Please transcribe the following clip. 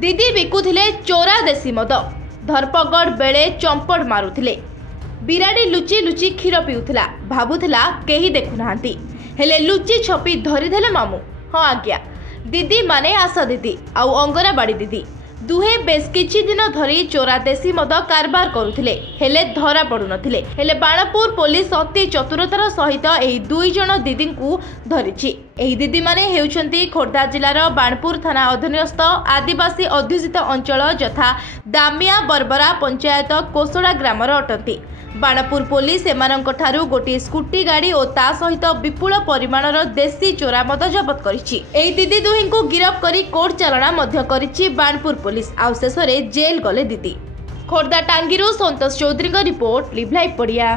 दीदी बिकुथिले चोरा देसी मद धरपगड़ बेले चंपड़ मारुथिले। बिराड़ी लुचि लुचि क्षीर पिउथिला भाबुथिला केही देखुनाहांती हेले लुचि छपी धरिदेले मामू। हाँ आज्ञा दीदी माने आशा दीदी आउ अंगनवाड़ी दीदी दुहे बेस किछि दिन धरी चोरा देसी मद कारबार करुथिले हेले धरा पडु नथिले। हेले बाणपुर पुलिस अति चतुरतार सहित एही दुई जण दीदी को धरिछि। एही दीदी माने हेउछंती खोर्धा जिलार बाणपुर थाना अधीनस्थ आदिवासी अध्युषित अंचल यथा दामिया बरबरा पंचायत कोसड़ा ग्रामर अटंती। बाणपुर पुलिस एमानंक ठारू गोटे स्कूटी गाड़ी और ता सहित विपुल परिमाणर देसी चोरा मद जबत करिछि। एही दीदी दुहिं को गिरफ्त करी कोर्ट चालाण मध्य करिछि बाणपुर पुलिस। आउ शेषरे जेल गले दीदी। खोर्धा टांगीरू संतोष चौधरी रिपोर्ट लिव लाइव पड़िया।